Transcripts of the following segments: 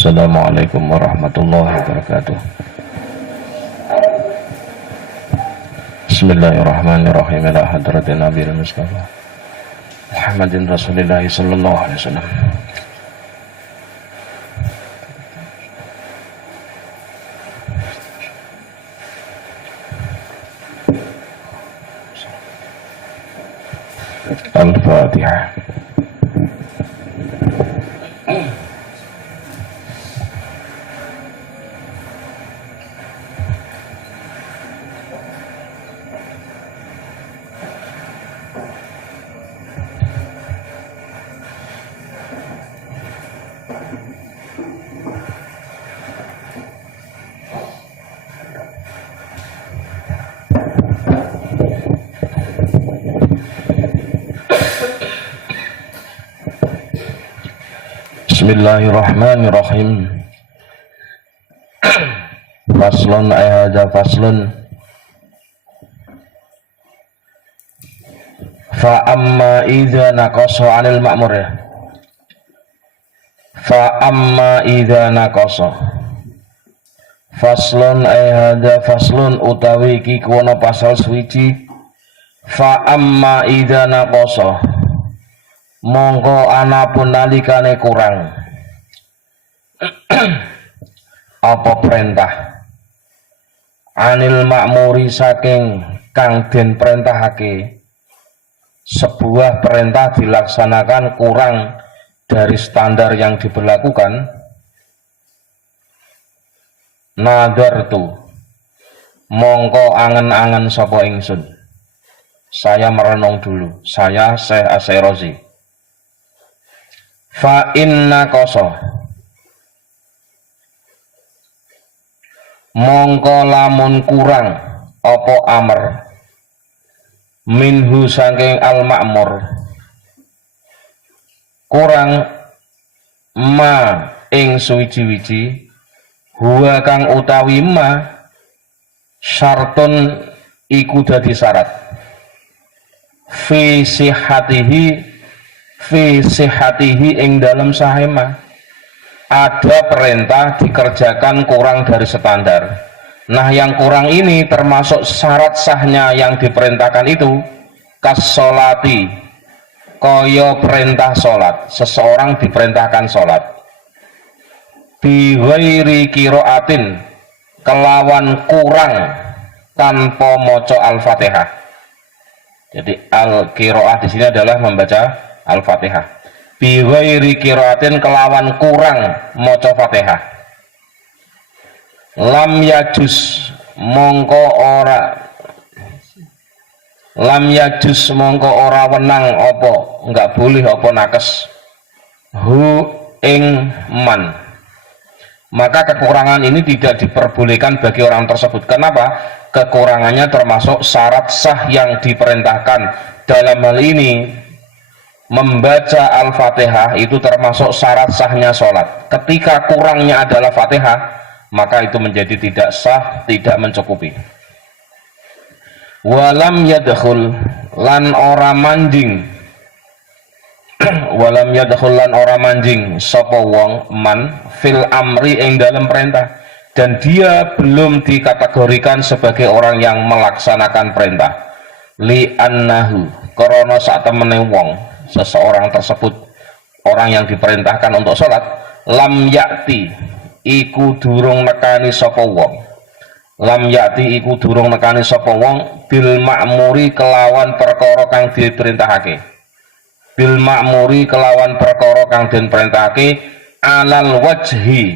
Assalamualaikum warahmatullahi wabarakatuh. Bismillahirrahmanirrahim. Ila hadratin Nabil Mustafa Muhammadin Rasulillah sallallahu alaihi wasallam. Al-Fatihah. Bismillahirrahmanirrahim. Faslun ayhada faslun. Fa amma idza naqasa 'anil ma'mur ya. Fa amma idza naqasa. Faslun ayhada faslun utawi iki kuwana pasal suwiji. Fa amma idza naqasa. Mongko anapun nalikane kurang apa perintah anil ma'muri saking kang den perintahake, sebuah perintah dilaksanakan kurang dari standar yang diberlakukan, nadartu mongko angen-angen sapa ingsun, saya merenung dulu, saya Syekh Asy-Syirazi. Fa inna koso mongko lamun kurang apa amr minhu saking al-ma'mur, kurang ma ing suwiji-wiji, huwa kang utawi ma syartun iku dadi syarat fi sihatihi ing dalam sahema, ada perintah dikerjakan kurang dari standar. Nah, yang kurang ini termasuk syarat sahnya yang diperintahkan itu kasolati, koyo perintah solat, seseorang diperintahkan solat bi ghairi qiraatin, kelawan kurang tanpa maca al-Fatihah. Jadi al-qiraah di sini adalah membaca Al-Fatihah. Bi ghairi qiraatin, kelawan kurang maca Fatihah. Lam yajus mongko ora wenang apa, enggak boleh apa nakes hu ing man. Maka kekurangan ini tidak diperbolehkan bagi orang tersebut. Kenapa? Kekurangannya termasuk syarat sah yang diperintahkan. Dalam hal ini membaca Al-Fatihah itu termasuk syarat sahnya sholat. Ketika kurangnya adalah Fatihah, maka itu menjadi tidak sah, tidak mencukupi. Walam yadkhul lan ora manjing walam yadkhul lan ora manjing sapa wong man fil amri ing dalam perintah, dan dia belum dikategorikan sebagai orang yang melaksanakan perintah. Li annahu, karena sak temene wong, seseorang tersebut, orang yang diperintahkan untuk sholat, lam yakti iku durung nekani sapa wong, lam yakti iku durung nekani sapa wong bil ma'muri kelawan perkara kang diperintahake, bil ma'muri kelawan perkara kang den perintahake, alal wajhi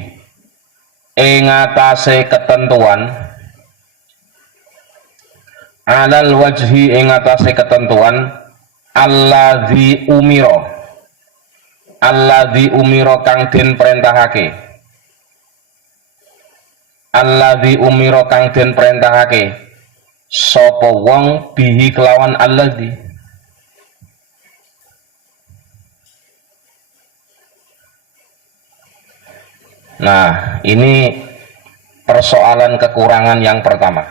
ing atase ketentuan, alal wajhi ing atase ketentuan alladzi umiro kang den perintahake, alladzi umiro kang den perintahake sapa wong bihi kelawan alladzi. Nah, ini persoalan kekurangan yang pertama.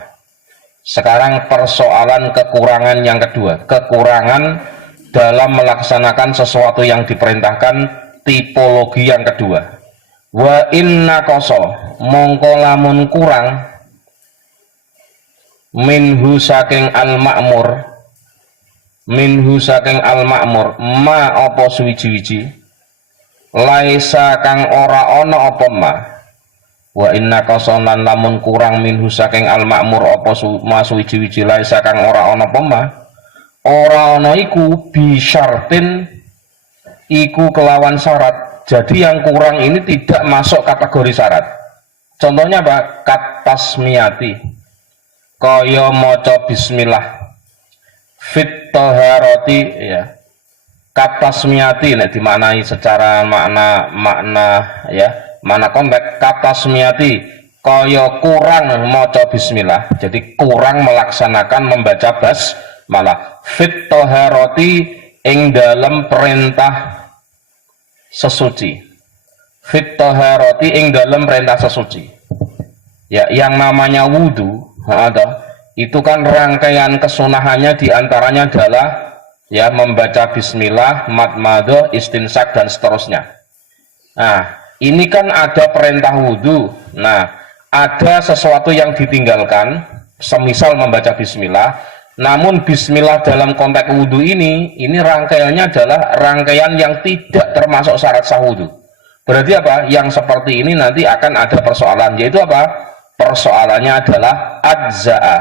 Sekarang persoalan kekurangan yang kedua, kekurangan dalam melaksanakan sesuatu yang diperintahkan, tipologi yang kedua. Wa inna koso mongko lamun kurang minhu saking al-ma'mur, minhu saking al-ma'mur ma apa suwiji-wiji laisa kang ora ana apa ma. Wa inna kosonan lamun kurang minhu saking al-ma'mur apa ma suwiji-wiji laisa kang ora ana apa ma, ora ana iku bisyartin iku kelawan syarat. Jadi yang kurang ini tidak masuk kategori syarat. Contohnya apa? Katasmiyati kaya maca bismillah fit taharati, ya. Katasmiyati nek dimaknai secara makna ya, mana konteks katasmiyati kaya kurang maca bismillah. Jadi kurang melaksanakan membaca basmalah fit taharati ing dalam perintah sesuci, fit taharati ing dalam perintah sesuci. Ya, yang namanya wudu itu kan rangkaian kesunahannya diantaranya adalah ya membaca bismillah, madmadah, istinsak dan seterusnya. Nah, ini kan ada perintah wudu. Nah, ada sesuatu yang ditinggalkan, semisal membaca bismillah. Namun bismillah dalam konteks wudhu ini rangkaiannya adalah rangkaian yang tidak termasuk syarat sah wudhu. Berarti apa? Yang seperti ini nanti akan ada persoalan, yaitu apa? Persoalannya adalah ajza'a,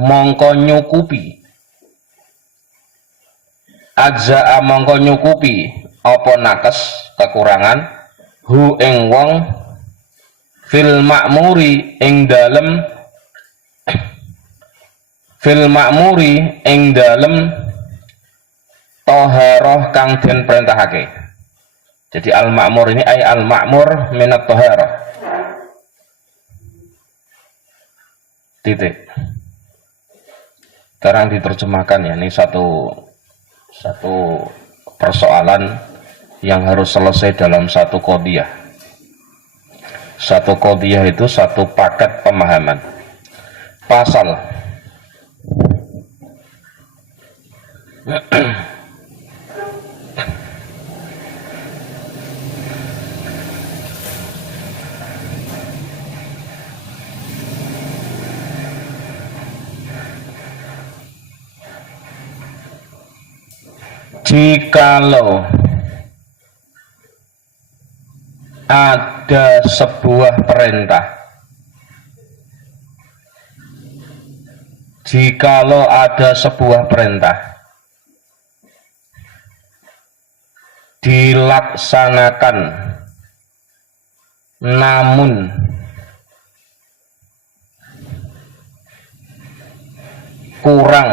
mongko nyukupi. Ajza'a mongko nyukupi apa nakes, kekurangan, hu ing wong fil ma'muri ing dalem, fil ma'muri ing dalem taharah kang den perintahake. Jadi al-ma'mur ini ay al-ma'mur minat taharah. Titik. Sekarang diterjemahkan ya, ini satu persoalan yang harus selesai dalam satu qadiyah. Satu qadiyah itu satu paket pemahaman. Pasal jikalau ada sebuah perintah, jikalau ada sebuah perintah dilaksanakan namun kurang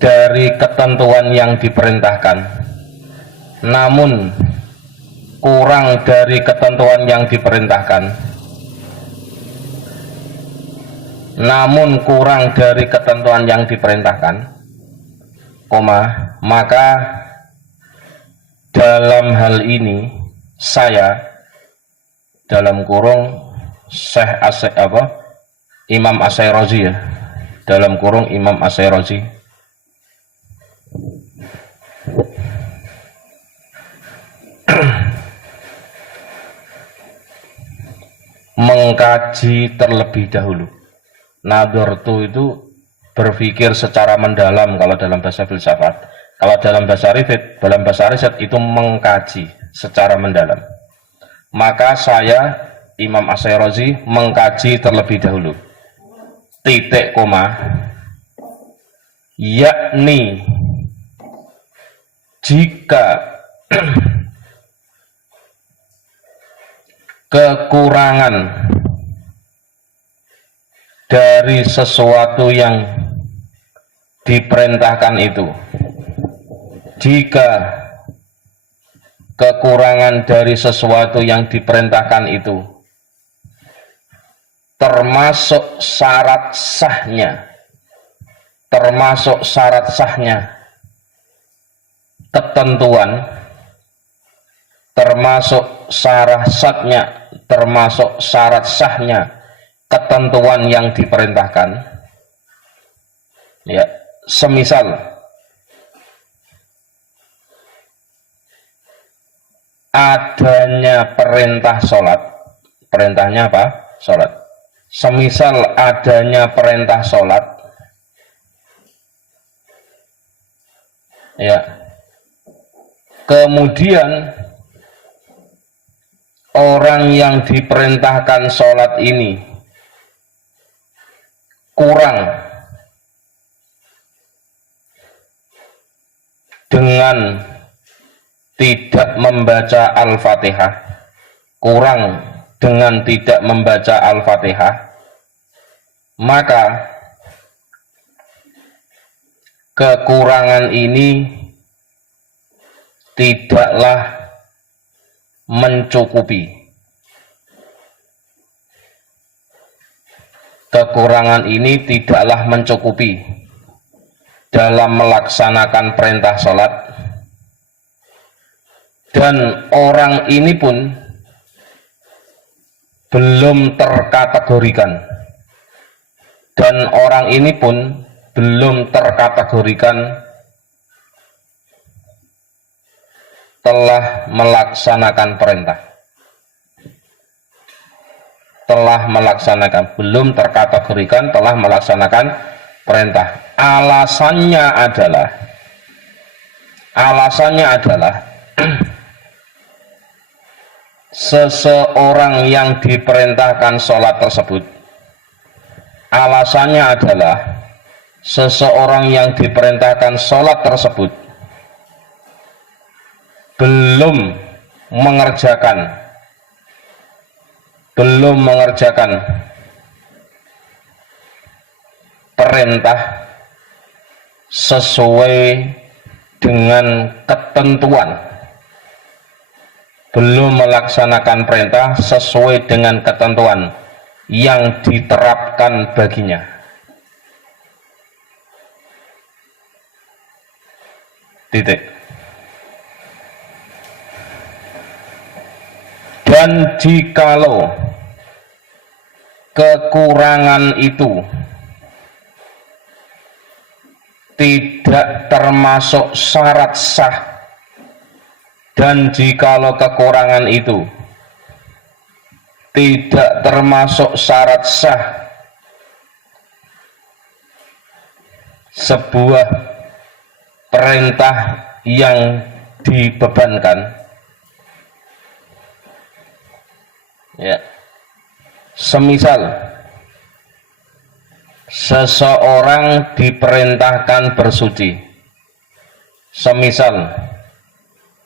dari ketentuan yang diperintahkan, namun kurang dari ketentuan yang diperintahkan, namun kurang dari ketentuan yang diperintahkan, koma, maka dalam hal ini saya, dalam kurung Syekh Imam Asy-Syairazi ya, dalam kurung Imam Asy-Syairazi, mengkaji terlebih dahulu. Nadortu itu berpikir secara mendalam kalau dalam bahasa filsafat. Kalau dalam bahasa riset itu mengkaji secara mendalam. Maka saya Imam Asy-Syairazi mengkaji terlebih dahulu. Titik koma, yakni jika kekurangan dari sesuatu yang diperintahkan itu, jika kekurangan dari sesuatu yang diperintahkan itu termasuk syarat sahnya, termasuk syarat sahnya ketentuan, termasuk syarat sahnya, termasuk syarat sahnya ketentuan yang diperintahkan, ya, semisal adanya perintah sholat, perintahnya apa? Sholat. Semisal adanya perintah sholat, ya, kemudian orang yang diperintahkan sholat ini kurang dengan tidak membaca Al-Fatihah, kurang dengan tidak membaca Al-Fatihah, maka kekurangan ini tidaklah mencukupi. Kekurangan ini tidaklah mencukupi dalam melaksanakan perintah sholat, dan orang ini pun belum terkategorikan, dan orang ini pun belum terkategorikan telah melaksanakan perintah, telah melaksanakan, belum terkategorikan telah melaksanakan perintah. Alasannya adalah seseorang yang diperintahkan sholat tersebut, alasannya adalah seseorang yang diperintahkan sholat tersebut belum mengerjakan perintah sesuai dengan ketentuan, belum melaksanakan perintah sesuai dengan ketentuan yang diterapkan baginya. Titik. Dan jikalau kekurangan itu tidak termasuk syarat sah, dan jikalau kekurangan itu tidak termasuk syarat sah sebuah perintah yang dibebankan, ya, semisal seseorang diperintahkan bersuci, semisal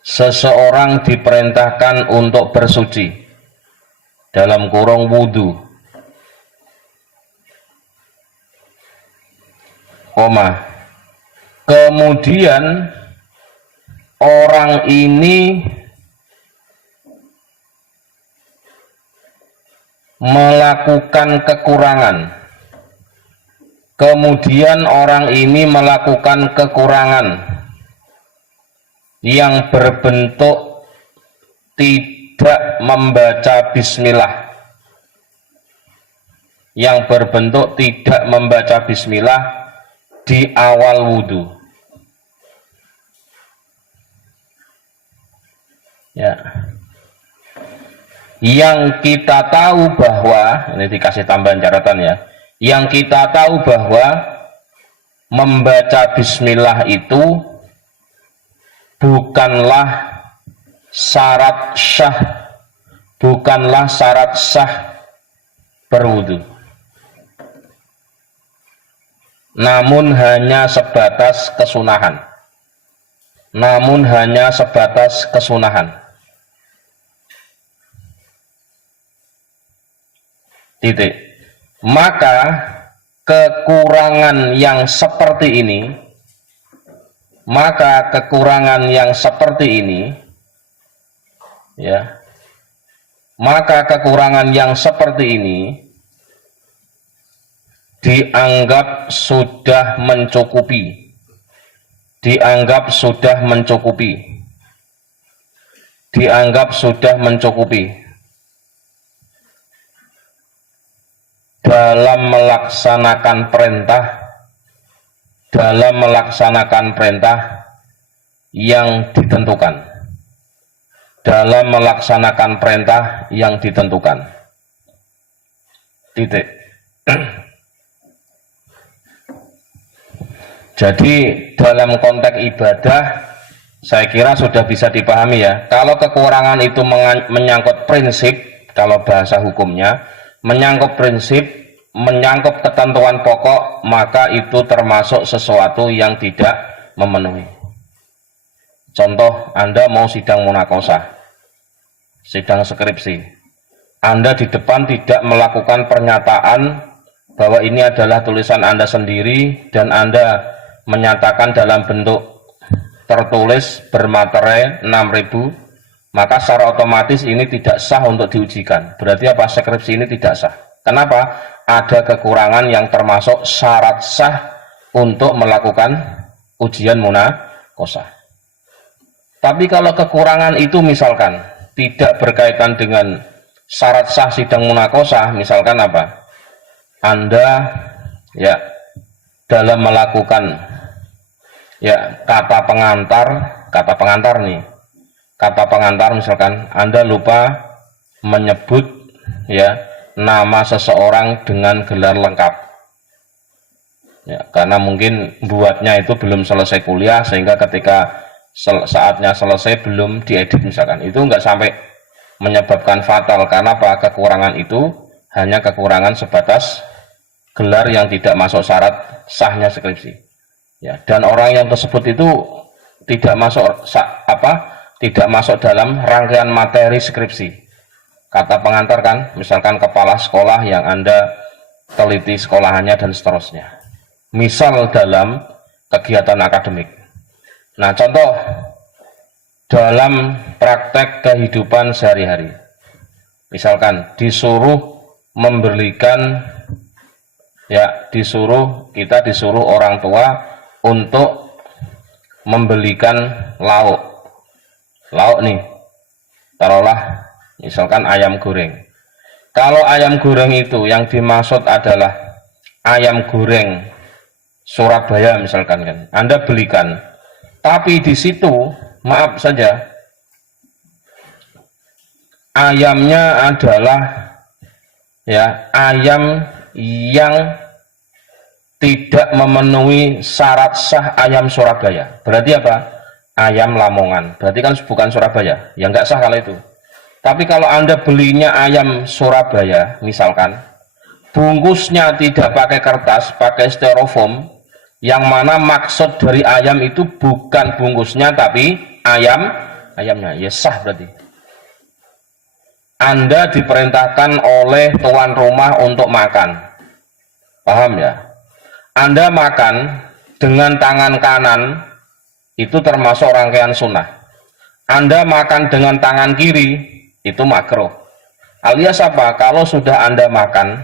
seseorang diperintahkan untuk bersuci dalam kurung wudhu, kemudian orang ini melakukan kekurangan, yang berbentuk tidak membaca bismillah, di awal wudhu, ya, yang kita tahu bahwa, ini dikasih tambahan catatan ya, yang kita tahu bahwa membaca bismillah itu bukanlah syarat sah berwudu, namun hanya sebatas kesunahan. Titik. Maka kekurangan yang seperti ini dianggap sudah mencukupi dalam melaksanakan perintah yang ditentukan. dalam melaksanakan perintah yang ditentukan. Titik. Jadi dalam konteks ibadah saya kira sudah bisa dipahami ya. Kalau kekurangan itu menyangkut prinsip, kalau bahasa hukumnya menyangkut prinsip, menyangkut ketentuan pokok, maka itu termasuk sesuatu yang tidak memenuhi. Contoh, Anda mau sidang munakosah, sidang skripsi, Anda di depan tidak melakukan pernyataan bahwa ini adalah tulisan Anda sendiri dan Anda menyatakan dalam bentuk tertulis bermaterai 6.000, maka secara otomatis ini tidak sah untuk diujikan. Berarti apa? Skripsi ini tidak sah. Kenapa? Ada kekurangan yang termasuk syarat sah untuk melakukan ujian munakosah. Tapi kalau kekurangan itu misalkan tidak berkaitan dengan syarat sah sidang munakosah, misalkan apa? Anda ya dalam melakukan kata pengantar misalkan Anda lupa menyebut nama seseorang dengan gelar lengkap. Ya, karena mungkin buatnya itu belum selesai kuliah sehingga ketika saatnya selesai belum diedit misalkan. Itu enggak sampai menyebabkan fatal karena apa? Kekurangan itu hanya kekurangan sebatas gelar yang tidak masuk syarat sahnya skripsi. Ya, dan orang yang tersebut itu tidak masuk dalam rangkaian materi skripsi. Kata pengantar kan, misalkan kepala sekolah yang Anda teliti sekolahannya dan seterusnya. Misal dalam kegiatan akademik. Nah, contoh dalam praktek kehidupan sehari-hari. Misalkan disuruh membelikan disuruh orang tua untuk membelikan lauk nih, taruhlah misalkan ayam goreng. Kalau ayam goreng itu yang dimaksud adalah ayam goreng Surabaya misalkan kan, Anda belikan, tapi di situ maaf saja ayamnya adalah ayam yang tidak memenuhi syarat sah ayam Surabaya. Berarti apa? Ayam Lamongan. Berarti kan bukan Surabaya. Ya nggak sah kalau itu. Tapi kalau Anda belinya ayam Surabaya, misalkan, bungkusnya tidak pakai kertas, pakai styrofoam, yang mana maksud dari ayam itu bukan bungkusnya, tapi ayamnya. Ya sah berarti. Anda diperintahkan oleh tuan rumah untuk makan. Paham ya? Anda makan dengan tangan kanan itu termasuk rangkaian sunnah. Anda makan dengan tangan kiri itu makruh. Alias apa? Kalau sudah Anda makan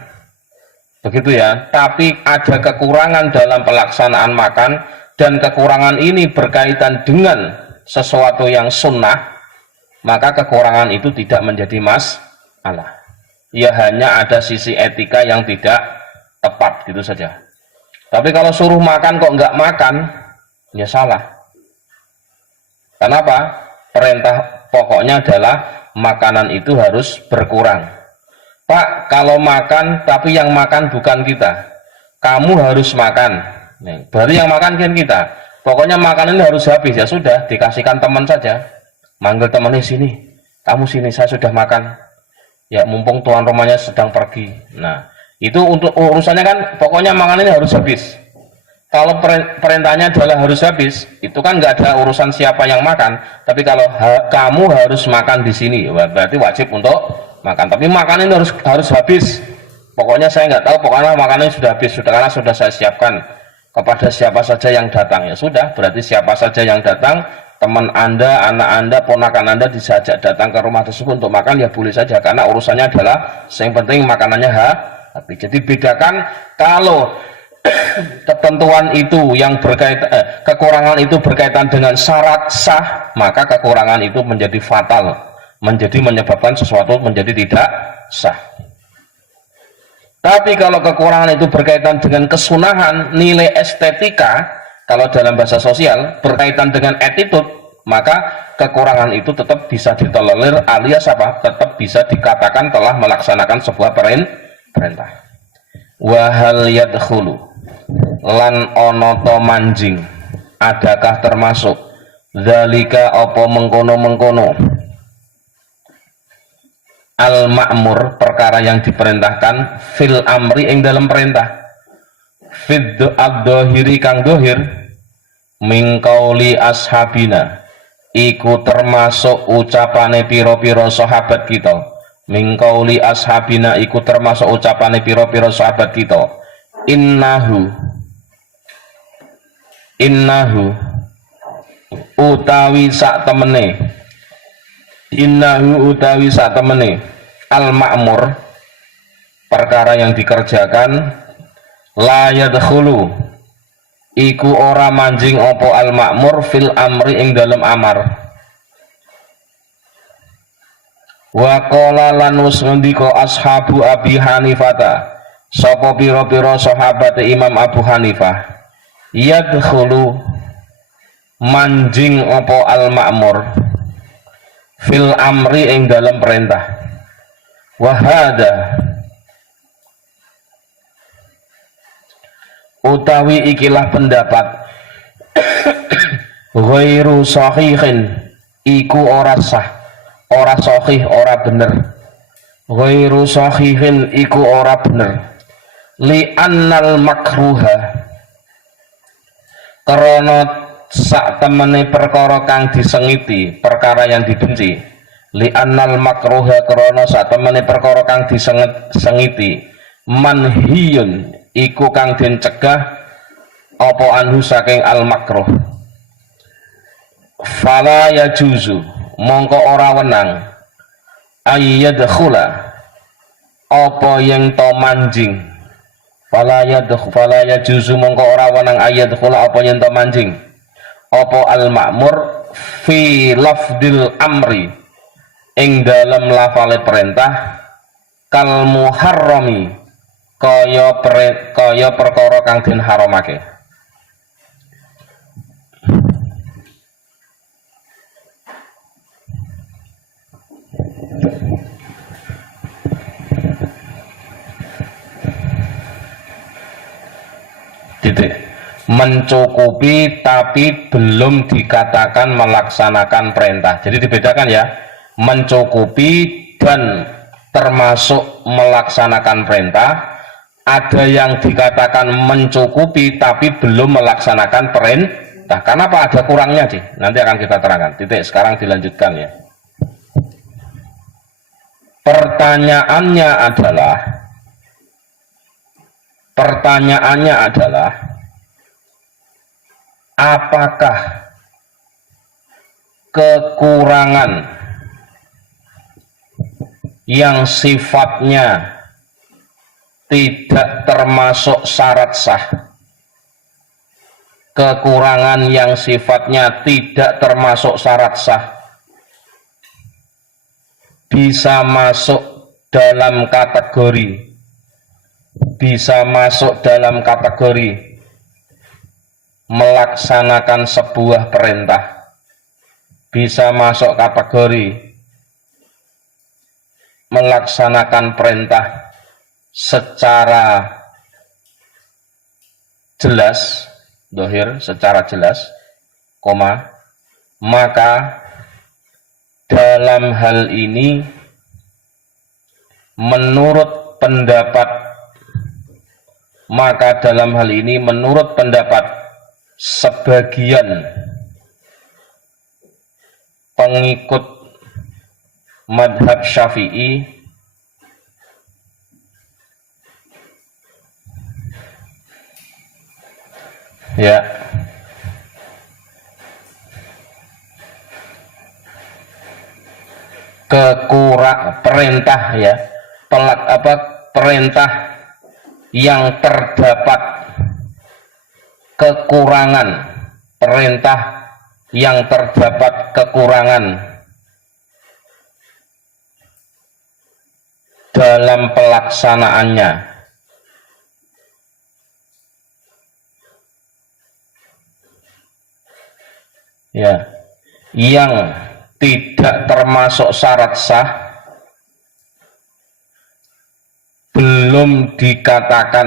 begitu ya, tapi ada kekurangan dalam pelaksanaan makan dan kekurangan ini berkaitan dengan sesuatu yang sunnah, maka kekurangan itu tidak menjadi masalah. Ya hanya ada sisi etika yang tidak tepat gitu saja. Tapi kalau suruh makan kok nggak makan, ya salah. Kenapa? Perintah pokoknya adalah makanan itu harus berkurang. Pak, kalau makan tapi yang makan bukan kita, kamu harus makan. Nih, berarti yang makan kan kita. Pokoknya makanan ini harus habis, ya sudah, dikasihkan teman saja. Manggil temannya sini, kamu sini, saya sudah makan. Ya mumpung tuan rumahnya sedang pergi. Nah, itu untuk urusannya kan pokoknya makanan ini harus habis. Kalau perintahnya adalah harus habis, itu kan nggak ada urusan siapa yang makan. Tapi kalau kamu harus makan di sini, berarti wajib untuk makan. Tapi makanan ini harus habis. Pokoknya saya nggak tahu, pokoknya makanannya sudah habis, karena sudah saya siapkan kepada siapa saja yang datang. Ya sudah, berarti siapa saja yang datang, teman Anda, anak Anda, ponakan Anda disajak datang ke rumah tersebut untuk makan, ya boleh saja, karena urusannya adalah yang penting makanannya habis. Jadi bedakan kalau ketentuan itu yang berkaitan kekurangan itu berkaitan dengan syarat sah, maka kekurangan itu menjadi fatal, menjadi menyebabkan sesuatu menjadi tidak sah. Tapi kalau kekurangan itu berkaitan dengan kesunahan, nilai estetika, kalau dalam bahasa sosial berkaitan dengan attitude, maka kekurangan itu tetap bisa ditolerir alias apa? Tetap bisa dikatakan telah melaksanakan sebuah perintah. Wa hal yadkhulu lan ana ta manjing, adakah termasuk zalika apa mengkono-mengkono al ma'mur perkara yang diperintahkan fil amri ing dalam perintah fid ad-dhahiri kang dohir min qauli ashabina iku termasuk ucapane pira-pira sahabat kita, min qauli ashabina iku termasuk ucapane pira-pira sahabat kita, innahu utawi sak temene, innahu utawi sak temene al ma'mur perkara yang dikerjakan, la yadkhulu iku ora manjing opo al ma'mur fil amri ing dalam amar. Wa qala lanus ngendika ashabu Abi Hanifata sapa pira-pira sahabat Imam Abu Hanifah, yadkhulu manjing opo al ma'mur fil amri ing dalam perintah. Wahada utawi ikilah pendapat ghairu sahihin iku ora sah, ora sahih, ora bener. Ghairu sahihin iku ora bener. Li annal makruha karena sak temene perkara kang disengiti, perkara yang dibenci. Li annal makruha karena sak temene perkara kang disengiti, manhiyun iku kang den cegah apa anhu saking al makruh. Fala yajuzu mongko ora wenang ayyadkhula apa yang to manjing. Fala yajuzu mongko ora wenang ayyadkhula apa yang to manjing apa al ma'mur fi lafdil amri ing dalam lafale perintah kal muharrami kaya perkara kang den haramake. Titik. Mencukupi tapi belum dikatakan melaksanakan perintah. Jadi dibedakan ya, mencukupi dan termasuk melaksanakan perintah. Ada yang dikatakan mencukupi tapi belum melaksanakan perintah. Kenapa? Ada kurangnya sih. Nanti akan kita terangkan. Titik. Sekarang dilanjutkan ya. Pertanyaannya adalah apakah kekurangan yang sifatnya tidak termasuk syarat sah, kekurangan yang sifatnya tidak termasuk syarat sah bisa masuk dalam kategori melaksanakan sebuah perintah, bisa masuk kategori melaksanakan perintah secara jelas, dohir, secara jelas, maka dalam hal ini menurut pendapat sebagian pengikut madhab Syafi'i ya, perintah ya, perintah yang terdapat kekurangan, perintah yang terdapat kekurangan dalam pelaksanaannya, ya, yang tidak termasuk syarat sah belum dikatakan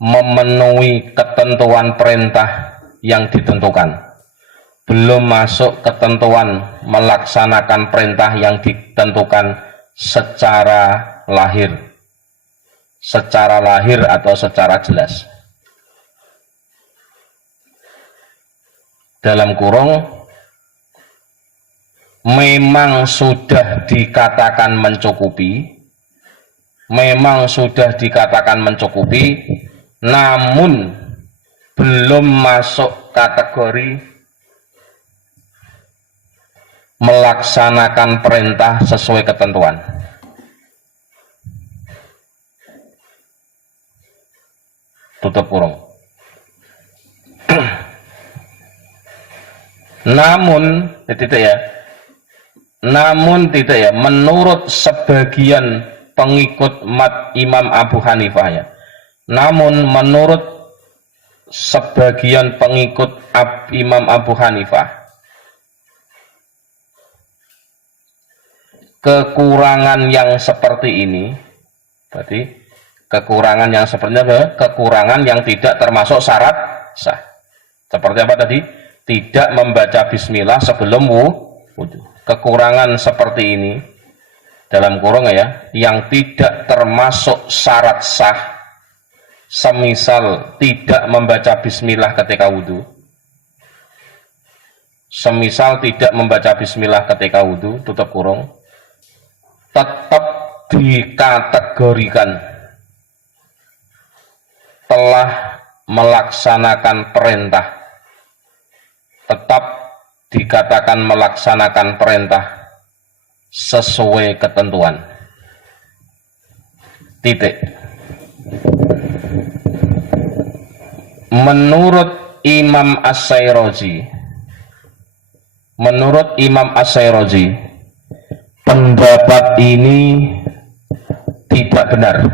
memenuhi ketentuan perintah yang ditentukan, belum masuk ketentuan melaksanakan perintah yang ditentukan secara lahir atau secara jelas. Dalam kurung, memang sudah dikatakan mencukupi, namun belum masuk kategori melaksanakan perintah sesuai ketentuan. Tutup kurung. Namun menurut sebagian pengikut Imam Abu Hanifah ya. Namun menurut sebagian pengikut Imam Abu Hanifah, kekurangan yang seperti ini, berarti kekurangan yang seperti apa? Kekurangan yang tidak termasuk syarat sah. Seperti apa tadi? Tidak membaca bismillah sebelum wudu. Kekurangan seperti ini dalam kurung ya, yang tidak termasuk syarat sah, semisal tidak membaca bismillah ketika wudu, tutup kurung, tetap dikategorikan telah melaksanakan perintah, tetap dikatakan melaksanakan perintah sesuai ketentuan. Titik. Menurut Imam As-Sairozi, pendapat ini tidak benar.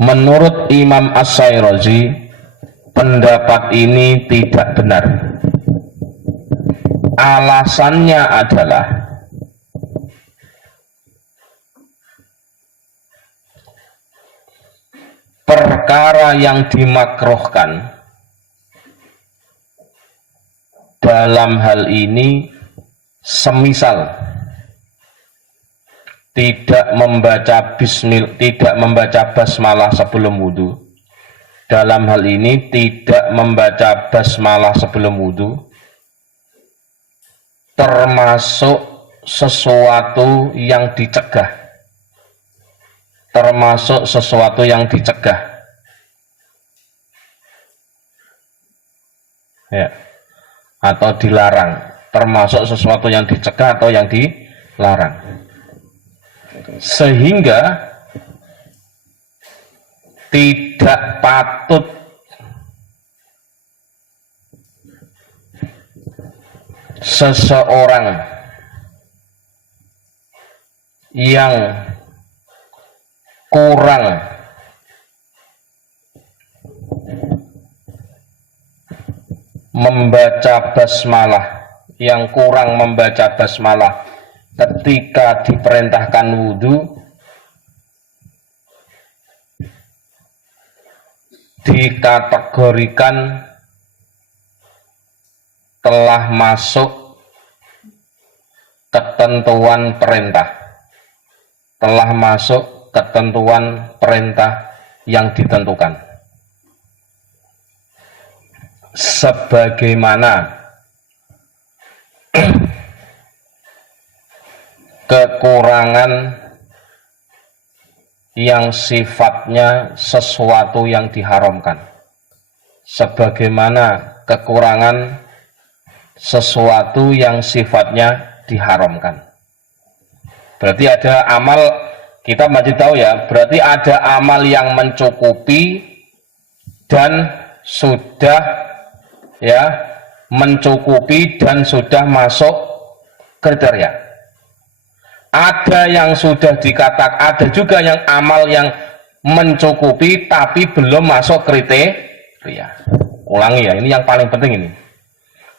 Menurut Imam As-Sairozi, pendapat ini tidak benar. Alasannya adalah perkara yang dimakruhkan dalam hal ini semisal tidak membaca basmalah sebelum wudu. Dalam hal ini tidak membaca basmalah sebelum wudu termasuk sesuatu yang dicegah, ya, atau dilarang, termasuk sesuatu yang dicegah atau yang dilarang, sehingga tidak patut seseorang yang kurang membaca basmalah ketika diperintahkan wudu dikategorikan telah masuk ketentuan perintah yang ditentukan, sebagaimana kekurangan yang sifatnya sesuatu yang diharamkan, sebagaimana kekurangan sesuatu yang sifatnya diharamkan. Berarti ada amal, kita masih tahu ya, berarti ada amal yang mencukupi dan sudah masuk kriteria. Ada yang sudah dikatakan, ada juga yang amal yang mencukupi tapi belum masuk kriteria. Ulangi ya, ini yang paling penting ini.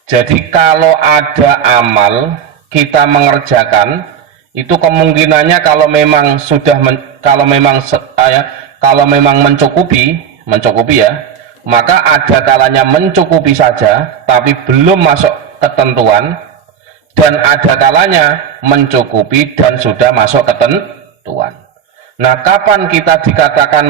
Jadi kalau ada amal kita mengerjakan, itu kemungkinannya kalau memang sudah kalau memang mencukupi ya, maka ada kalanya mencukupi saja tapi belum masuk ketentuan, dan ada kalanya mencukupi dan sudah masuk ketentuan. Nah, kapan kita dikatakan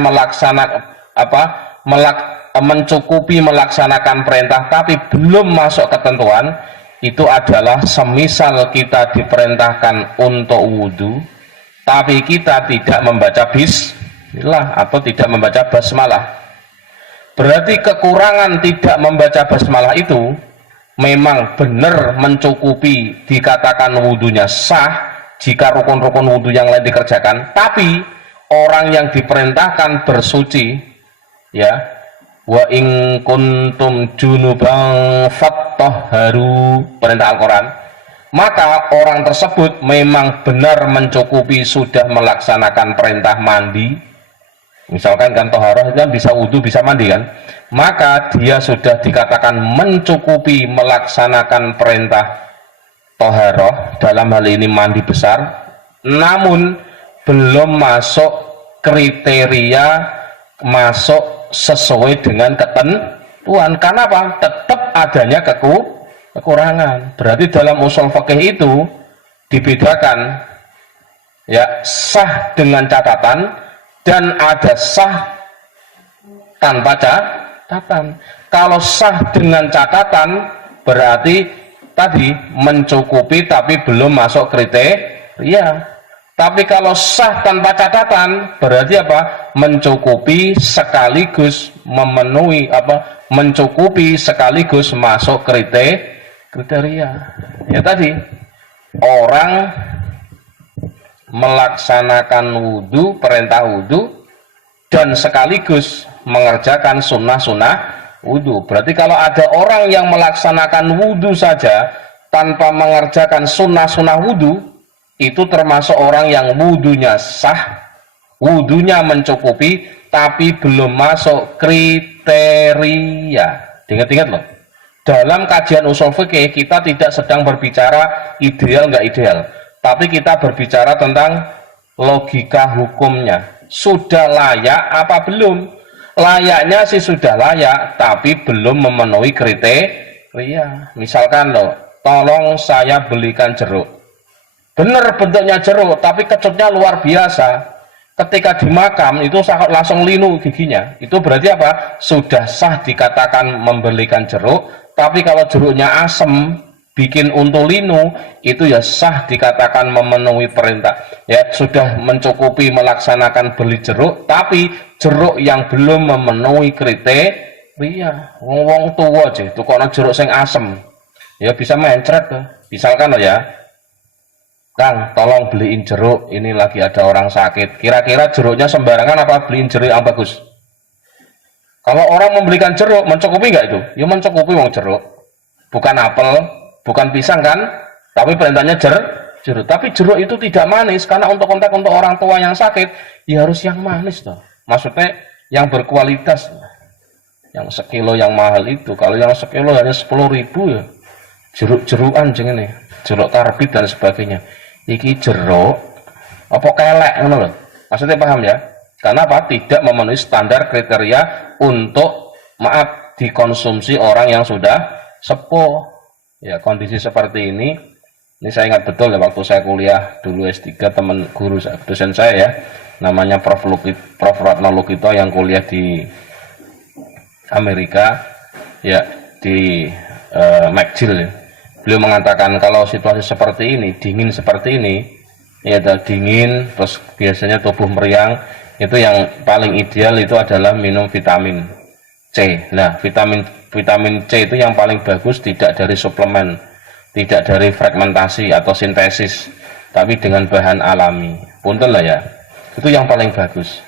mencukupi melaksanakan perintah tapi belum masuk ketentuan? Itu adalah semisal kita diperintahkan untuk wudhu tapi kita tidak membaca bismillah atau tidak membaca basmalah. Berarti kekurangan tidak membaca basmalah itu memang benar mencukupi dikatakan wudhunya sah jika rukun-rukun wudhu yang lain dikerjakan, tapi orang yang diperintahkan bersuci ya, wa in kuntum junuban fattahharu, perintah Al-Quran, maka orang tersebut memang benar mencukupi sudah melaksanakan perintah mandi. Misalkan kan toharoh kan bisa wudhu bisa mandi kan, maka dia sudah dikatakan mencukupi melaksanakan perintah toharoh, dalam hal ini mandi besar, namun belum masuk kriteria masuk sesuai dengan ketentuan. Karena apa? Tetap adanya kekurangan. Berarti dalam usul fikih itu dibedakan ya, sah dengan catatan dan ada sah tanpa catatan. Kalau sah dengan catatan berarti tadi mencukupi tapi belum masuk kriteria. Tapi kalau sah tanpa catatan berarti apa? Mencukupi sekaligus memenuhi mencukupi sekaligus masuk kriteria. Ya tadi orang melaksanakan wudhu, perintah wudhu dan sekaligus mengerjakan sunnah-sunnah wudhu. Berarti kalau ada orang yang melaksanakan wudhu saja tanpa mengerjakan sunnah-sunnah wudhu, itu termasuk orang yang wudhunya sah, wudhunya mencukupi, tapi belum masuk kriteria. Ingat-ingat loh, dalam kajian usul fikih kita tidak sedang berbicara ideal nggak ideal, tapi kita berbicara tentang logika hukumnya. Sudah layak apa belum? Layaknya sih sudah layak, tapi belum memenuhi kriteria. Misalkan loh, tolong saya belikan jeruk. Benar bentuknya jeruk, tapi kecutnya luar biasa. Ketika dimakam itu langsung linu giginya. Itu berarti apa? Sudah sah dikatakan membelikan jeruk. Tapi kalau jeruknya asem, bikin untu linu, itu ya sah dikatakan memenuhi perintah. Ya sudah mencukupi melaksanakan beli jeruk, tapi jeruk yang belum memenuhi kriteria. Wong tua aja, tukokno jeruk sing asem, ya bisa mencret tuh. Misalkan ya, Kang, tolong beliin jeruk, ini lagi ada orang sakit. Kira-kira jeruknya sembarangan apa beliin jeruk yang bagus? Kalau orang membelikan jeruk, mencukupi nggak itu? Ya mencukupi, wong jeruk. Bukan apel, bukan pisang kan? Tapi perintahnya jeruk. Tapi jeruk itu tidak manis, karena untuk orang tua yang sakit, ya harus yang manis toh. Maksudnya yang berkualitas. Yang sekilo yang mahal itu. Kalau yang sekilo hanya 10.000 ya. Jeruk-jerukan jenenge nih. Jeruk karbit dan sebagainya. Iki jeruk apa kelek ngono lho. Maksudnya paham ya? Karena apa? Tidak memenuhi standar kriteria untuk dikonsumsi orang yang sudah sepuh. Ya, kondisi seperti ini saya ingat betul ya, waktu saya kuliah dulu S3, teman guru dosen saya ya, namanya Prof. Ratno Lukito yang kuliah di Amerika ya, di McGill ya. Beliau mengatakan kalau situasi seperti ini, dingin seperti ini, ya dingin, terus biasanya tubuh meriang, itu yang paling ideal itu adalah minum vitamin C. Nah, vitamin C itu yang paling bagus tidak dari suplemen, tidak dari fragmentasi atau sintesis, tapi dengan bahan alami. Punten lah ya, itu yang paling bagus.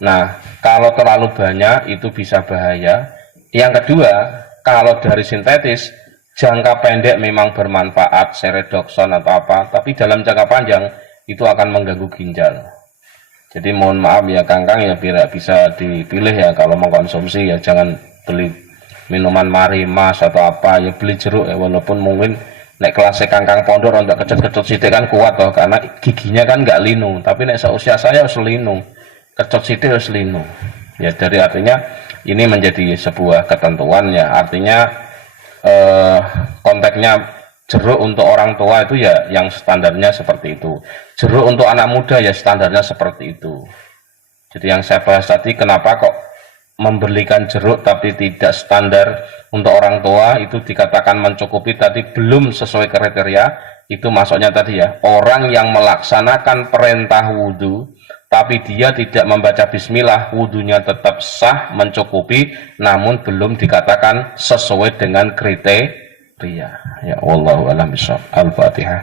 Nah, kalau terlalu banyak itu bisa bahaya. Yang kedua, kalau dari sintetis, jangka pendek memang bermanfaat, seredoxon atau apa, tapi dalam jangka panjang itu akan mengganggu ginjal. Jadi mohon maaf ya Kang ya, biar bisa dipilih ya kalau mengkonsumsi ya, jangan beli minuman mari mas atau apa ya beli jeruk ya, walaupun mungkin nek kelasnya kangkang pondok untuk kecut-kecut sidik kan kuat toh karena giginya kan nggak linu, tapi nek seusia saya harus linu, kecut sidik harus linu ya. Dari artinya ini menjadi sebuah ketentuan ya, artinya konteksnya jeruk untuk orang tua itu ya yang standarnya seperti itu, jeruk untuk anak muda ya standarnya seperti itu. Jadi yang saya bahas tadi, kenapa kok membelikan jeruk tapi tidak standar untuk orang tua itu dikatakan mencukupi tadi, belum sesuai kriteria, itu masuknya tadi ya, orang yang melaksanakan perintah wudhu tapi dia tidak membaca bismillah, wudhunya tetap sah, mencukupi, namun belum dikatakan sesuai dengan kriteria ya. Wallahu a'lam bishawab. Al-Fatihah.